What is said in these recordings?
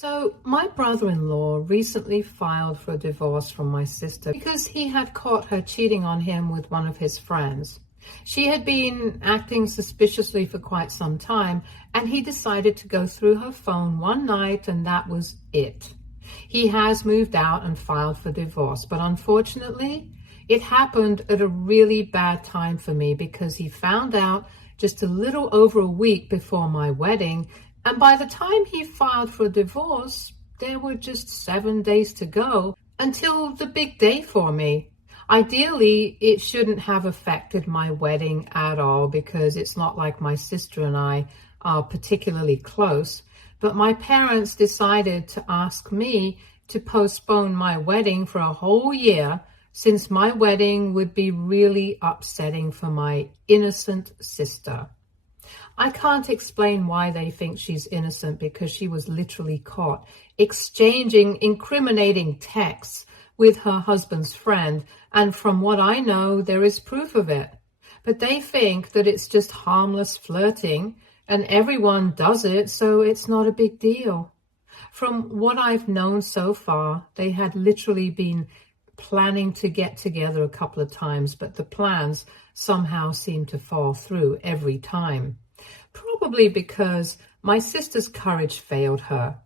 So my brother-in-law recently filed for a divorce from my sister because he had caught her cheating on him with one of his friends. She had been acting suspiciously for quite some time, and he decided to go through her phone one night, and that was it. He has moved out and filed for divorce, but unfortunately, it happened at a really bad time for me because he found out just a little over a week before my wedding, and by the time he filed for a divorce, there were just 7 days to go until the big day for me. Ideally, it shouldn't have affected my wedding at all because it's not like my sister and I are particularly close. But my parents decided to ask me to postpone my wedding for a whole year since my wedding would be really upsetting for my innocent sister. I can't explain why they think she's innocent because she was literally caught exchanging incriminating texts with her husband's friend, and from what I know, there is proof of it. But they think that it's just harmless flirting, and everyone does it, so it's not a big deal. From what I've known so far, they had literally been planning to get together a couple of times, but the plans somehow seem to fall through every time. Probably because my sister's courage failed her.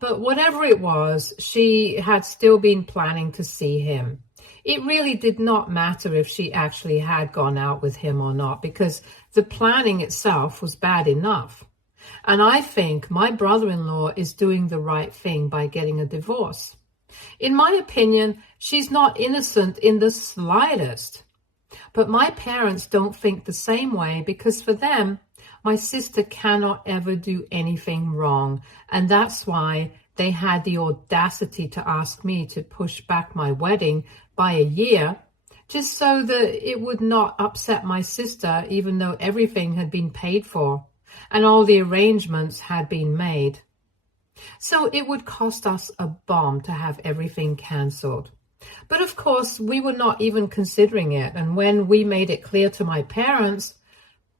But whatever it was, she had still been planning to see him. It really did not matter if she actually had gone out with him or not, because the planning itself was bad enough. And I think my brother-in-law is doing the right thing by getting a divorce. In my opinion, she's not innocent in the slightest. But my parents don't think the same way because for them, my sister cannot ever do anything wrong, and that's why they had the audacity to ask me to push back my wedding by a year, just so that it would not upset my sister, even though everything had been paid for and all the arrangements had been made. So it would cost us a bomb to have everything cancelled. But of course, we were not even considering it, and when we made it clear to my parents,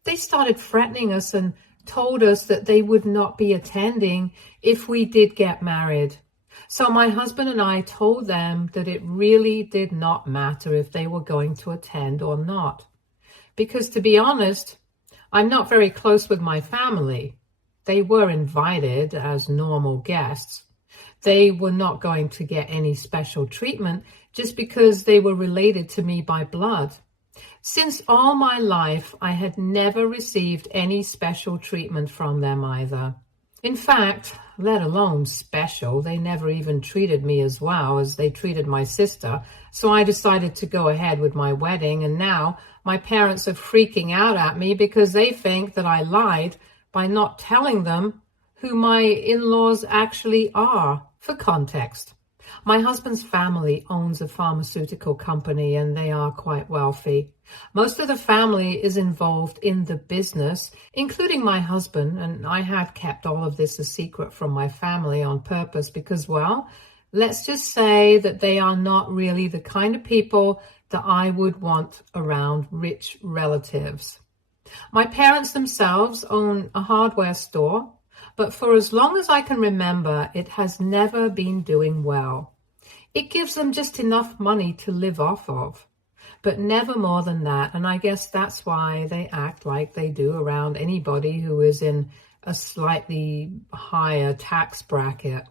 they started threatening us and told us that they would not be attending if we did get married. So my husband and I told them that it really did not matter if they were going to attend or not. Because to be honest, I'm not very close with my family. They were invited as normal guests. They were not going to get any special treatment just because they were related to me by blood. Since all my life, I had never received any special treatment from them either. In fact, let alone special, they never even treated me as well as they treated my sister. So I decided to go ahead with my wedding, and now my parents are freaking out at me because they think that I lied by not telling them who my in-laws actually are. For context, my husband's family owns a pharmaceutical company and they are quite wealthy. Most of the family is involved in the business, including my husband, and I have kept all of this a secret from my family on purpose because, well, let's just say that they are not really the kind of people that I would want around rich relatives. My parents themselves own a hardware store, but for as long as I can remember, it has never been doing well. It gives them just enough money to live off of, but never more than that. And I guess that's why they act like they do around anybody who is in a slightly higher tax bracket.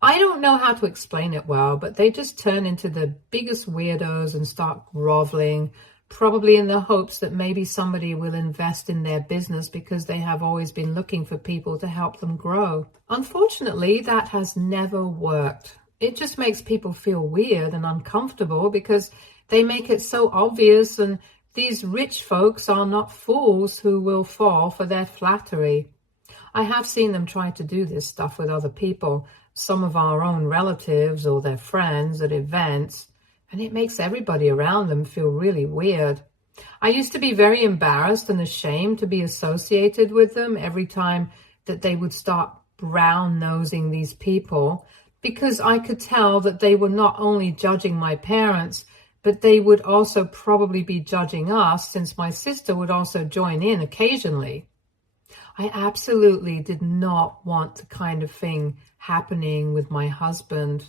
I don't know how to explain it well, but they just turn into the biggest weirdos and start groveling, probably in the hopes that maybe somebody will invest in their business because they have always been looking for people to help them grow. Unfortunately, that has never worked. It just makes people feel weird and uncomfortable because they make it so obvious, and these rich folks are not fools who will fall for their flattery. I have seen them try to do this stuff with other people, some of our own relatives or their friends at events, and it makes everybody around them feel really weird. I used to be very embarrassed and ashamed to be associated with them every time that they would start brown-nosing these people, because I could tell that they were not only judging my parents, but they would also probably be judging us, since my sister would also join in occasionally. I absolutely did not want the kind of thing happening with my husband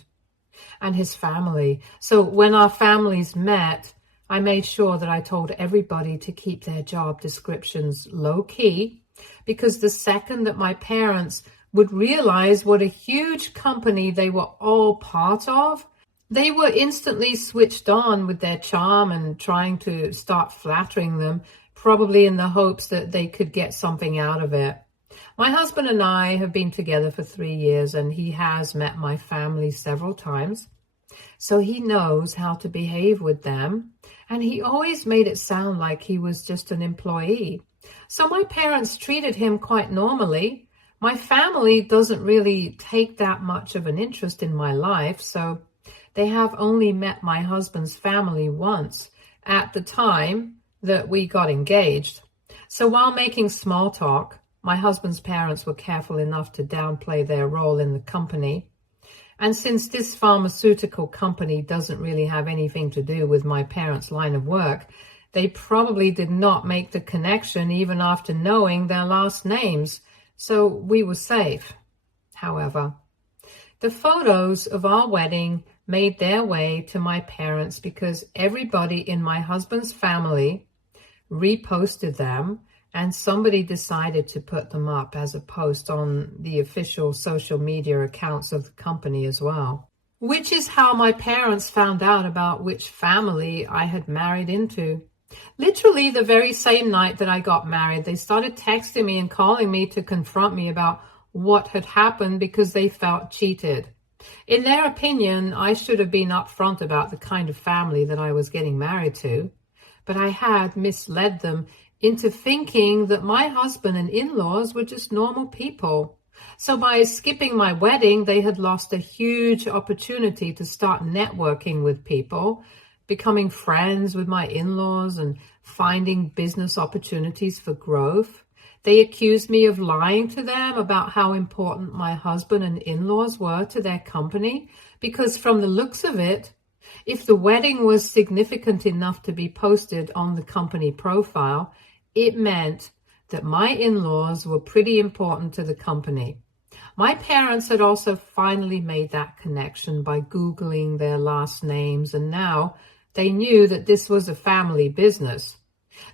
and his family. So when our families met, I made sure that I told everybody to keep their job descriptions low key, because the second that my parents would realize what a huge company they were all part of, they were instantly switched on with their charm and trying to start flattering them, probably in the hopes that they could get something out of it. My husband and I have been together for 3 years, and he has met my family several times. So he knows how to behave with them, and he always made it sound like he was just an employee. So my parents treated him quite normally. My family doesn't really take that much of an interest in my life, so they have only met my husband's family once at the time that we got engaged. So while making small talk, my husband's parents were careful enough to downplay their role in the company. And since this pharmaceutical company doesn't really have anything to do with my parents' line of work, they probably did not make the connection even after knowing their last names. So we were safe. However, the photos of our wedding made their way to my parents because everybody in my husband's family reposted them, and somebody decided to put them up as a post on the official social media accounts of the company as well. Which is how my parents found out about which family I had married into. Literally the very same night that I got married, they started texting me and calling me to confront me about what had happened because they felt cheated. In their opinion, I should have been upfront about the kind of family that I was getting married to, but I had misled them into thinking that my husband and in-laws were just normal people. So by skipping my wedding, they had lost a huge opportunity to start networking with people, becoming friends with my in-laws, and finding business opportunities for growth. They accused me of lying to them about how important my husband and in-laws were to their company, because from the looks of it, if the wedding was significant enough to be posted on the company profile, it meant that my in-laws were pretty important to the company. My parents had also finally made that connection by Googling their last names, and now they knew that this was a family business.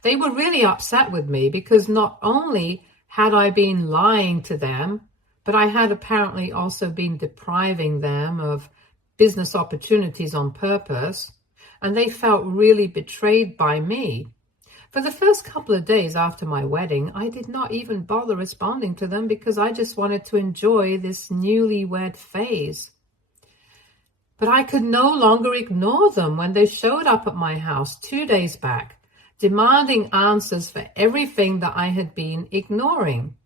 They were really upset with me because not only had I been lying to them, but I had apparently also been depriving them of business opportunities on purpose, and they felt really betrayed by me. For the first couple of days after my wedding, I did not even bother responding to them because I just wanted to enjoy this newlywed phase. But I could no longer ignore them when they showed up at my house 2 days back, demanding answers for everything that I had been ignoring.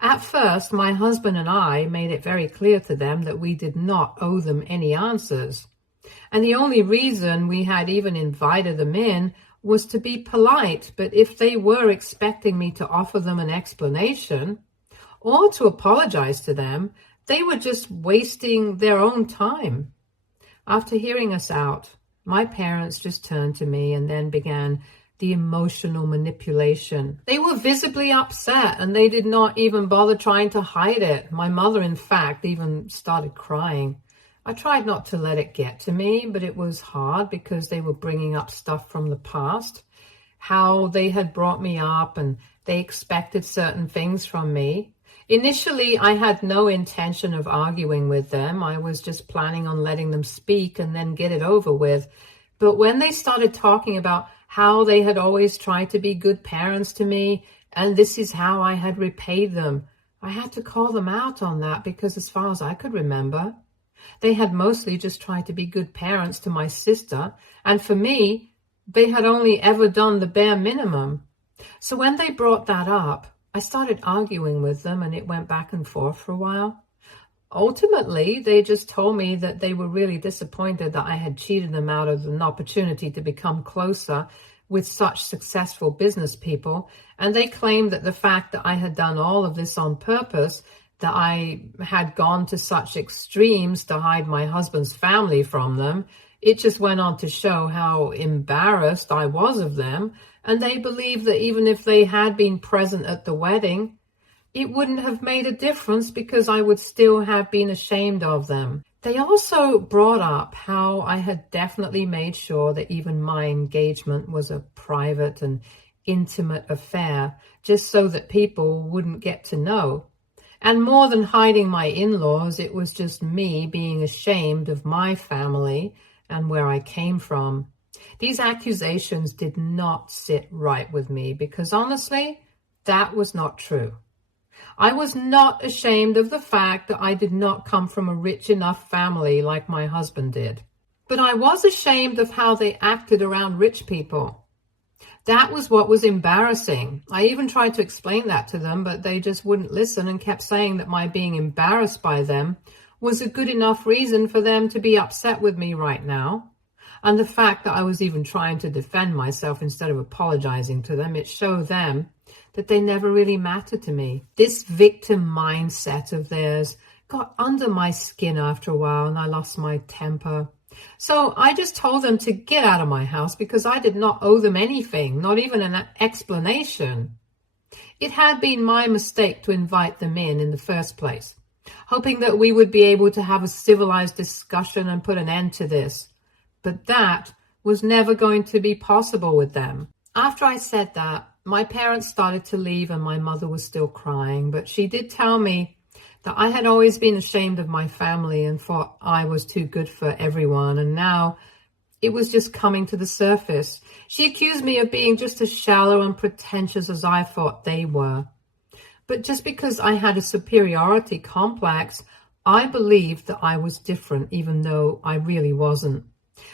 At first, my husband and I made it very clear to them that we did not owe them any answers. And the only reason we had even invited them in was to be polite, but if they were expecting me to offer them an explanation or to apologize to them, they were just wasting their own time. After hearing us out, my parents just turned to me and then began the emotional manipulation. They were visibly upset and they did not even bother trying to hide it. My mother, in fact, even started crying. I tried not to let it get to me, but it was hard because they were bringing up stuff from the past, how they had brought me up and they expected certain things from me. Initially, I had no intention of arguing with them. I was just planning on letting them speak and then get it over with. But when they started talking about how they had always tried to be good parents to me, and this is how I had repaid them, I had to call them out on that because as far as I could remember, they had mostly just tried to be good parents to my sister, and for me, they had only ever done the bare minimum. So when they brought that up, I started arguing with them, and it went back and forth for a while. Ultimately, they just told me that they were really disappointed that I had cheated them out of an opportunity to become closer with such successful business people, and they claimed that the fact that I had done all of this on purpose, that I had gone to such extremes to hide my husband's family from them, it just went on to show how embarrassed I was of them, and they believed that even if they had been present at the wedding, it wouldn't have made a difference because I would still have been ashamed of them. They also brought up how I had definitely made sure that even my engagement was a private and intimate affair, just so that people wouldn't get to know. And more than hiding my in-laws, it was just me being ashamed of my family and where I came from. These accusations did not sit right with me because honestly, that was not true. I was not ashamed of the fact that I did not come from a rich enough family like my husband did. But I was ashamed of how they acted around rich people. That was what was embarrassing. I even tried to explain that to them, but they just wouldn't listen and kept saying that my being embarrassed by them was a good enough reason for them to be upset with me right now. And the fact that I was even trying to defend myself instead of apologizing to them, it showed them that they never really mattered to me. This victim mindset of theirs got under my skin after a while, and I lost my temper. So I just told them to get out of my house because I did not owe them anything, not even an explanation. It had been my mistake to invite them in the first place, hoping that we would be able to have a civilized discussion and put an end to this. But that was never going to be possible with them. After I said that, my parents started to leave and my mother was still crying, but she did tell me that I had always been ashamed of my family and thought I was too good for everyone, and now it was just coming to the surface. She accused me of being just as shallow and pretentious as I thought they were. But just because I had a superiority complex, I believed that I was different, even though I really wasn't.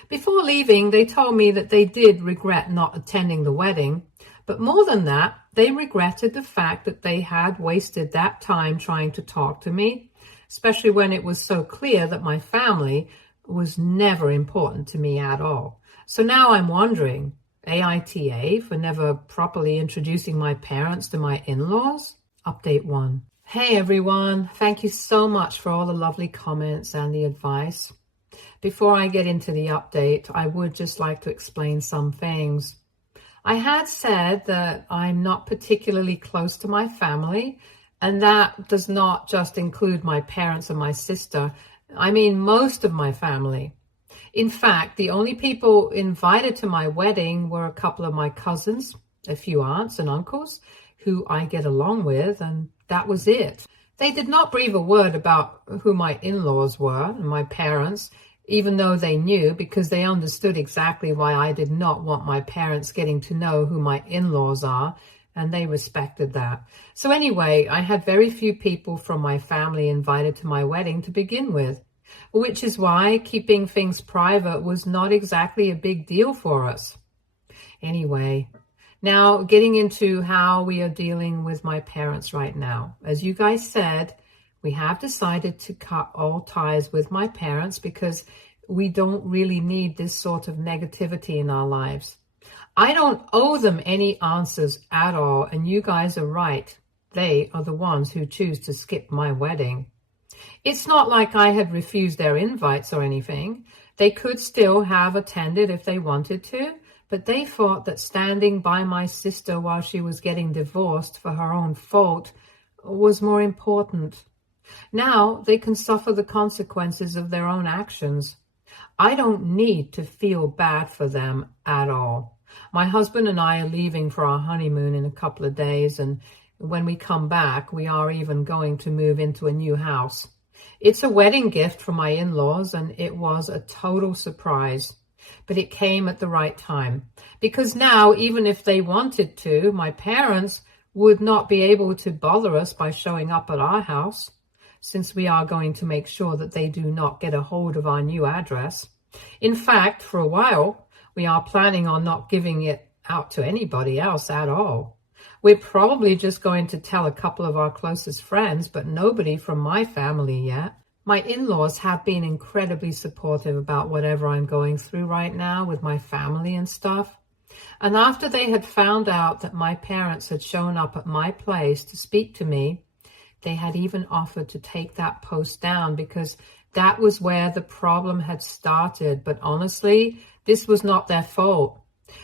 Before leaving, they told me that they did regret not attending the wedding, but more than that, they regretted the fact that they had wasted that time trying to talk to me, especially when it was so clear that my family was never important to me at all. So now I'm wondering, AITA for never properly introducing my parents to my in-laws? Update 1. Hey everyone, thank you so much for all the lovely comments and the advice. Before I get into the update, I would just like to explain some things. I had said that I'm not particularly close to my family, and that does not just include my parents and my sister. I mean most of my family. In fact, the only people invited to my wedding were a couple of my cousins, a few aunts and uncles who I get along with, and that was it. They did not breathe a word about who my in-laws were and my parents, even though they knew, because they understood exactly why I did not want my parents getting to know who my in-laws are, and they respected that. So anyway, I had very few people from my family invited to my wedding to begin with, which is why keeping things private was not exactly a big deal for us. Anyway, now getting into how we are dealing with my parents right now. As you guys said, we have decided to cut all ties with my parents because we don't really need this sort of negativity in our lives. I don't owe them any answers at all, and you guys are right. They are the ones who choose to skip my wedding. It's not like I had refused their invites or anything. They could still have attended if they wanted to, but they thought that standing by my sister while she was getting divorced for her own fault was more important. Now they can suffer the consequences of their own actions. I don't need to feel bad for them at all. My husband and I are leaving for our honeymoon in a couple of days, and when we come back, we are even going to move into a new house. It's a wedding gift from my in-laws, and it was a total surprise. But it came at the right time, because now, even if they wanted to, my parents would not be able to bother us by showing up at our house, since we are going to make sure that they do not get a hold of our new address. In fact, for a while, we are planning on not giving it out to anybody else at all. We're probably just going to tell a couple of our closest friends, but nobody from my family yet. My in-laws have been incredibly supportive about whatever I'm going through right now with my family and stuff. And after they had found out that my parents had shown up at my place to speak to me, they had even offered to take that post down because that was where the problem had started. But honestly, this was not their fault.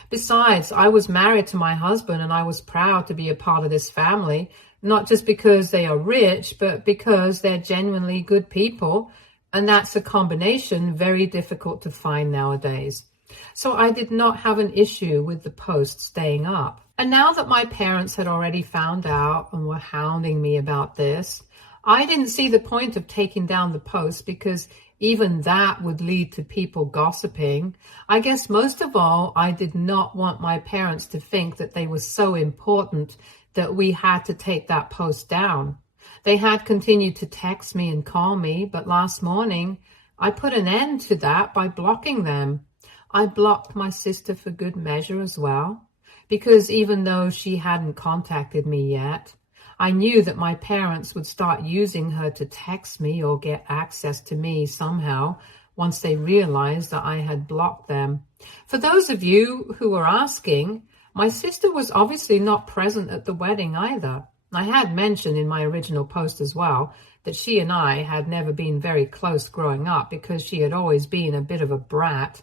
Besides, I was married to my husband and I was proud to be a part of this family, not just because they are rich, but because they're genuinely good people. And that's a combination very difficult to find nowadays. So I did not have an issue with the post staying up. And now that my parents had already found out and were hounding me about this, I didn't see the point of taking down the post because even that would lead to people gossiping. I guess most of all, I did not want my parents to think that they were so important that we had to take that post down. They had continued to text me and call me, but last morning I put an end to that by blocking them. I blocked my sister for good measure as well, because even though she hadn't contacted me yet, I knew that my parents would start using her to text me or get access to me somehow once they realized that I had blocked them. For those of you who are asking, my sister was obviously not present at the wedding either. I had mentioned in my original post as well that she and I had never been very close growing up because she had always been a bit of a brat.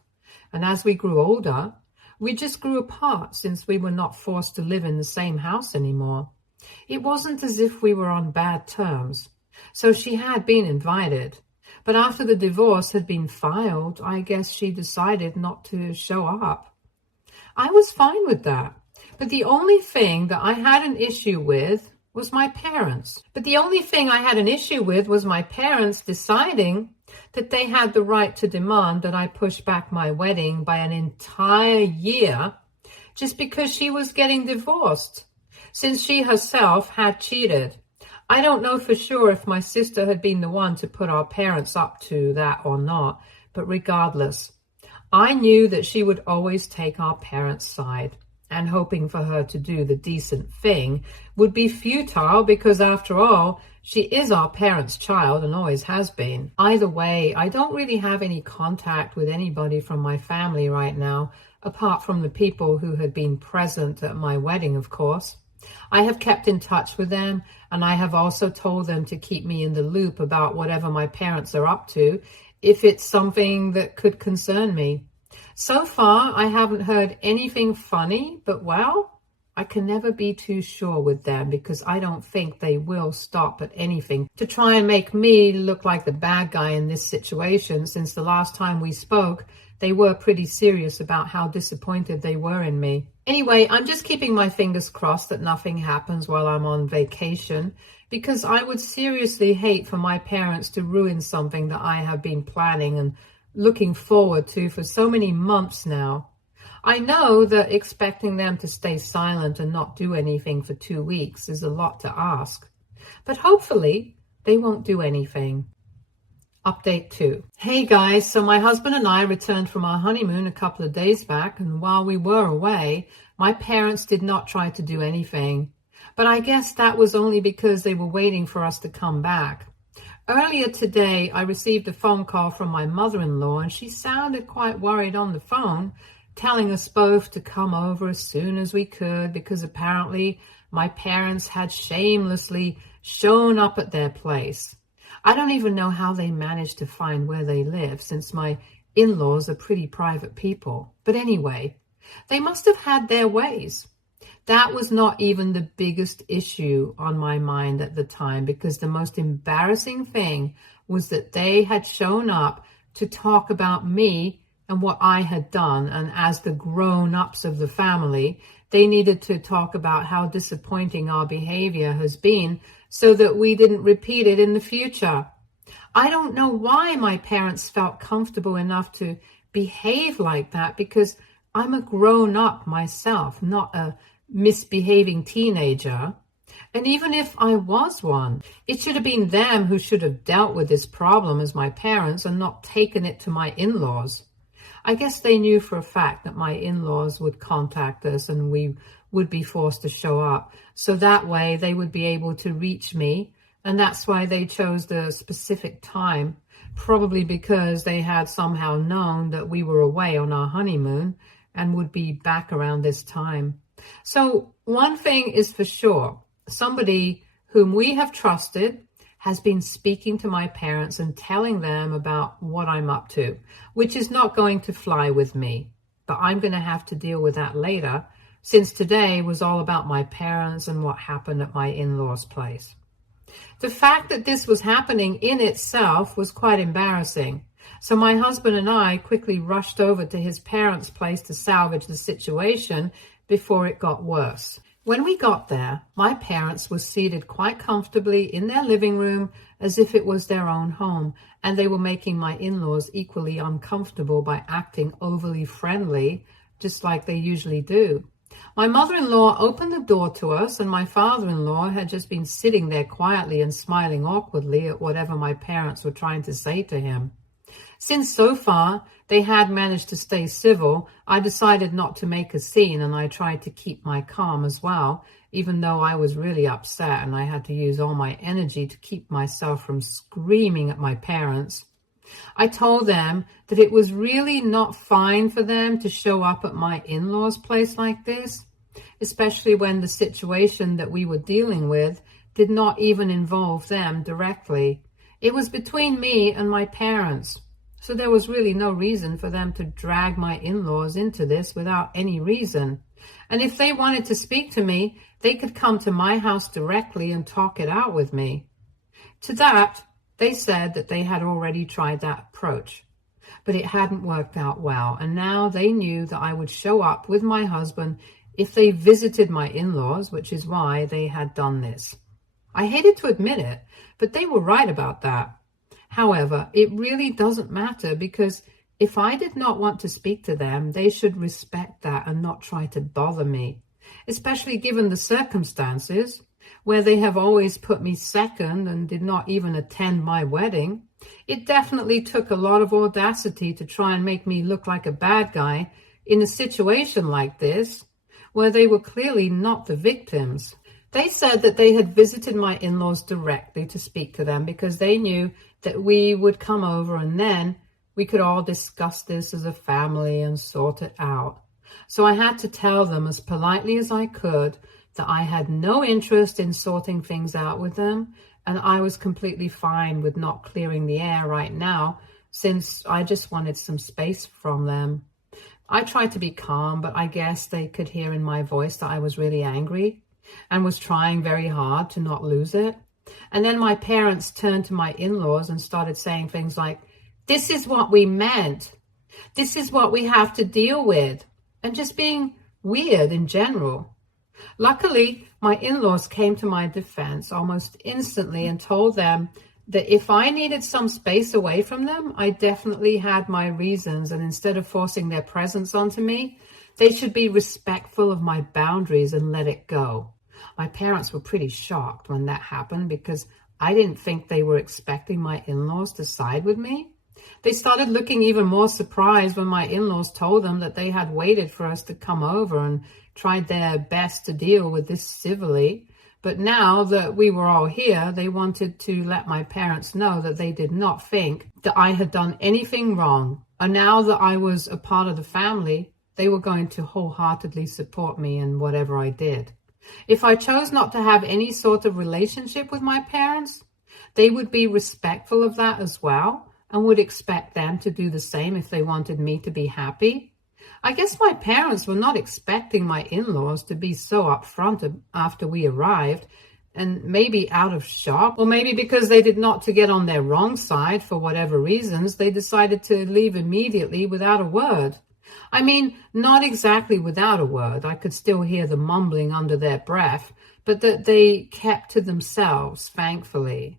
And as we grew older, we just grew apart since we were not forced to live in the same house anymore. It wasn't as if we were on bad terms. So she had been invited. But after the divorce had been filed, I guess she decided not to show up. I was fine with that. But the only thing that I had an issue with was my parents. Deciding that they had the right to demand that I push back my wedding by an entire year just because she was getting divorced, since she herself had cheated. I don't know for sure if my sister had been the one to put our parents up to that or not, but regardless, I knew that she would always take our parents' side, and hoping for her to do the decent thing would be futile because, after all, she is our parents' child and always has been. Either way, I don't really have any contact with anybody from my family right now, apart from the people who had been present at my wedding, of course. I have kept in touch with them, and I have also told them to keep me in the loop about whatever my parents are up to, if it's something that could concern me. So far, I haven't heard anything funny, but well, I can never be too sure with them because I don't think they will stop at anything to try and make me look like the bad guy in this situation. Since the last time we spoke, they were pretty serious about how disappointed they were in me. Anyway, I'm just keeping my fingers crossed that nothing happens while I'm on vacation, because I would seriously hate for my parents to ruin something that I have been planning and looking forward to for so many months now. I know that expecting them to stay silent and not do anything for 2 weeks is a lot to ask, but hopefully they won't do anything. Update 2. Hey guys, so my husband and I returned from our honeymoon a couple of days back, and while we were away, my parents did not try to do anything. But I guess that was only because they were waiting for us to come back. Earlier today, I received a phone call from my mother-in-law, and she sounded quite worried on the phone, telling us both to come over as soon as we could because apparently my parents had shamelessly shown up at their place. I don't even know how they managed to find where they live, since my in-laws are pretty private people. But anyway, they must have had their ways. That was not even the biggest issue on my mind at the time, because the most embarrassing thing was that they had shown up to talk about me and what I had done. And as the grown-ups of the family, they needed to talk about how disappointing our behavior has been so that we didn't repeat it in the future. I don't know why my parents felt comfortable enough to behave like that, because I'm a grown-up myself, not a misbehaving teenager. And even if I was one, it should have been them who should have dealt with this problem as my parents and not taken it to my in-laws. I guess they knew for a fact that my in-laws would contact us and we would be forced to show up. So that way they would be able to reach me. And that's why they chose the specific time, probably because they had somehow known that we were away on our honeymoon and would be back around this time. So one thing is for sure, somebody whom we have trusted has been speaking to my parents and telling them about what I'm up to, which is not going to fly with me. but I'm going to have to deal with that later, since today was all about my parents and what happened at my in-laws' place. The fact that this was happening in itself was quite embarrassing, so my husband and I quickly rushed over to his parents' place to salvage the situation before it got worse. When we got there, my parents were seated quite comfortably in their living room as if it was their own home, and they were making my in-laws equally uncomfortable by acting overly friendly, just like they usually do. My mother-in-law opened the door to us, and my father-in-law had just been sitting there quietly and smiling awkwardly at whatever my parents were trying to say to him. Since so far they had managed to stay civil, I decided not to make a scene, and I tried to keep my calm as well, even though I was really upset and I had to use all my energy to keep myself from screaming at my parents. I told them that it was really not fine for them to show up at my in-laws' place like this, especially when the situation that we were dealing with did not even involve them directly. It was between me and my parents, so there was really no reason for them to drag my in-laws into this without any reason. And if they wanted to speak to me, they could come to my house directly and talk it out with me. To that, they said that they had already tried that approach, but it hadn't worked out well, and now they knew that I would show up with my husband if they visited my in-laws, which is why they had done this. I hated to admit it, but they were right about that. However, it really doesn't matter, because if I did not want to speak to them, they should respect that and not try to bother me, especially given the circumstances where they have always put me second and did not even attend my wedding. It definitely took a lot of audacity to try and make me look like a bad guy in a situation like this, where they were clearly not the victims. They said that they had visited my in-laws directly to speak to them because they knew that we would come over and then we could all discuss this as a family and sort it out. So I had to tell them as politely as I could that I had no interest in sorting things out with them, and I was completely fine with not clearing the air right now, since I just wanted some space from them. I tried to be calm, but I guess they could hear in my voice that I was really angry and was trying very hard to not lose it. And then my parents turned to my in-laws and started saying things like, "This is what we meant. This is what we have to deal with," and just being weird in general. Luckily, my in-laws came to my defense almost instantly and told them that if I needed some space away from them, I definitely had my reasons, and instead of forcing their presence onto me, they should be respectful of my boundaries and let it go. My parents were pretty shocked when that happened because I didn't think they were expecting my in-laws to side with me. They started looking even more surprised when my in-laws told them that they had waited for us to come over and tried their best to deal with this civilly. But now that we were all here, they wanted to let my parents know that they did not think that I had done anything wrong. And now that I was a part of the family, they were going to wholeheartedly support me in whatever I did. If I chose not to have any sort of relationship with my parents, they would be respectful of that as well and would expect them to do the same if they wanted me to be happy. I guess my parents were not expecting my in-laws to be so upfront after we arrived, and maybe out of shock, or maybe because they did not to get on their wrong side for whatever reasons, they decided to leave immediately without a word. I mean, not exactly without a word. I could still hear the mumbling under their breath, but that they kept to themselves, thankfully.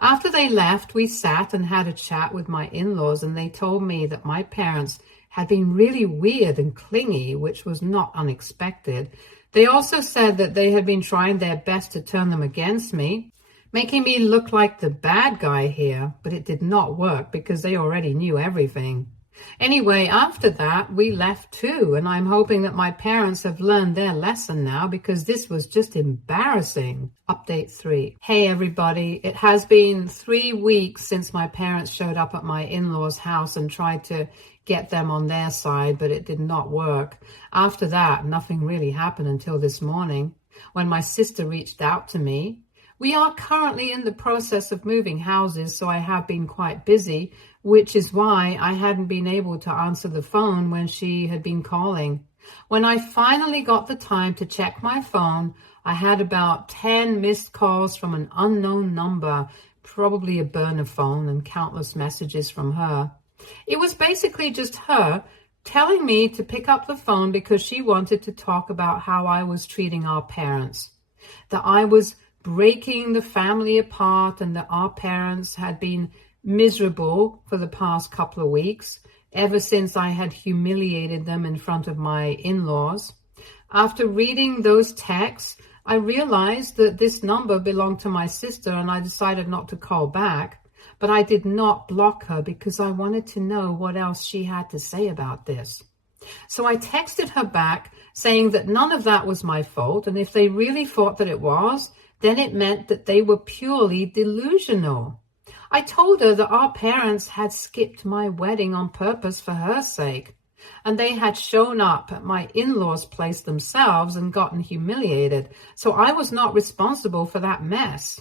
After they left, we sat and had a chat with my in-laws, and they told me that my parents had been really weird and clingy, which was not unexpected. They also said that they had been trying their best to turn them against me, making me look like the bad guy here, but it did not work because they already knew everything. Anyway, after that, we left too, and I'm hoping that my parents have learned their lesson now because this was just embarrassing. Update 3. Hey everybody, it has been 3 weeks since my parents showed up at my in-laws' house and tried to get them on their side, but it did not work. After that, nothing really happened until this morning when my sister reached out to me. We are currently in the process of moving houses, so I have been quite busy, which is why I hadn't been able to answer the phone when she had been calling. When I finally got the time to check my phone, I had about 10 missed calls from an unknown number, probably a burner phone, and countless messages from her. It was basically just her telling me to pick up the phone because she wanted to talk about how I was treating our parents, that I was breaking the family apart and that our parents had been miserable for the past couple of weeks, ever since I had humiliated them in front of my in-laws. After reading those texts, I realized that this number belonged to my sister, and I decided not to call back. But I did not block her because I wanted to know what else she had to say about this. So I texted her back saying that none of that was my fault, and if they really thought that it was, then it meant that they were purely delusional. I told her that our parents had skipped my wedding on purpose for her sake, and they had shown up at my in-laws' place themselves and gotten humiliated, so I was not responsible for that mess.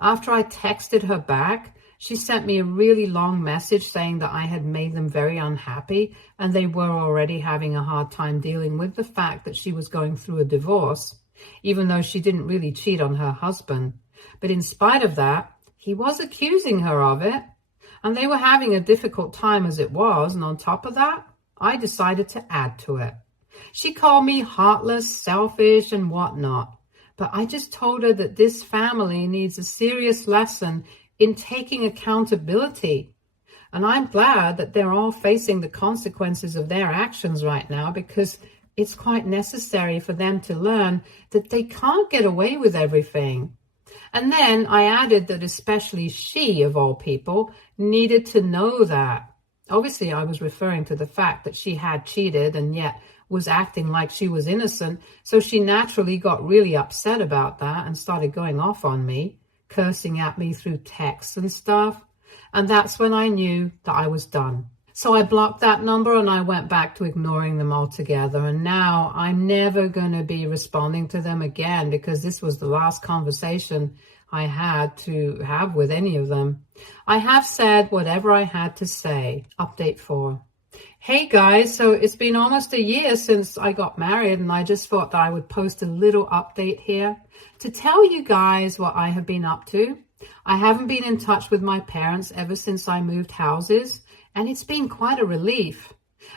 After I texted her back, she sent me a really long message saying that I had made them very unhappy and they were already having a hard time dealing with the fact that she was going through a divorce, even though she didn't really cheat on her husband. But in spite of that, he was accusing her of it, and they were having a difficult time as it was, and on top of that, I decided to add to it. She called me heartless, selfish, and whatnot, but I just told her that this family needs a serious lesson in taking accountability, and I'm glad that they're all facing the consequences of their actions right now, because it's quite necessary for them to learn that they can't get away with everything. And then I added that especially she, of all people, needed to know that. Obviously, I was referring to the fact that she had cheated and yet was acting like she was innocent. So she naturally got really upset about that and started going off on me, cursing at me through texts and stuff. And that's when I knew that I was done. So I blocked that number and I went back to ignoring them altogether. And now I'm never going to be responding to them again, because this was the last conversation I had to have with any of them. I have said whatever I had to say. Update 4. Hey guys, so it's been almost a year since I got married, and I just thought that I would post a little update here to tell you guys what I have been up to. I haven't been in touch with my parents ever since I moved houses, and it's been quite a relief.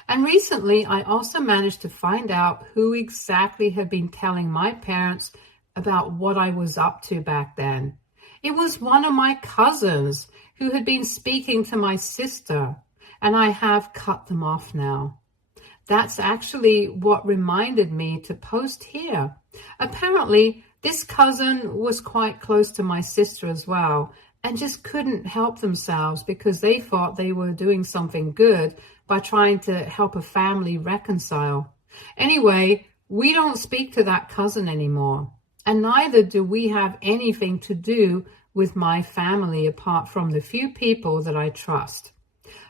And recently, I also managed to find out who exactly had been telling my parents about what I was up to back then. It was one of my cousins who had been speaking to my sister, and I have cut them off now. That's actually what reminded me to post here. Apparently, this cousin was quite close to my sister as well, and just couldn't help themselves because they thought they were doing something good by trying to help a family reconcile. Anyway, we don't speak to that cousin anymore, and neither do we have anything to do with my family apart from the few people that I trust.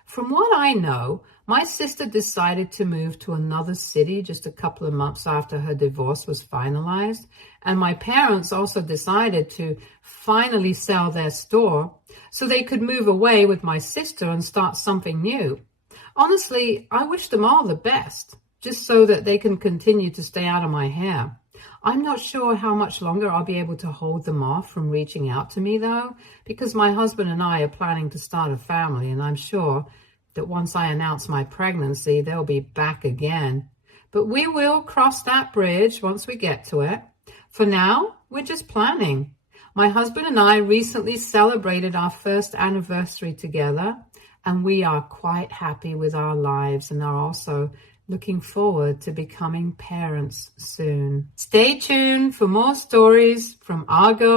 From what I know, my sister decided to move to another city just a couple of months after her divorce was finalized, and my parents also decided to finally sell their store so they could move away with my sister and start something new. Honestly, I wish them all the best, just so that they can continue to stay out of my hair. I'm not sure how much longer I'll be able to hold them off from reaching out to me, though, because my husband and I are planning to start a family, and I'm sure that once I announce my pregnancy, they'll be back again. But we will cross that bridge once we get to it. For now, we're just planning. My husband and I recently celebrated our first anniversary together, and we are quite happy with our lives and are also looking forward to becoming parents soon. Stay tuned for more stories from our girl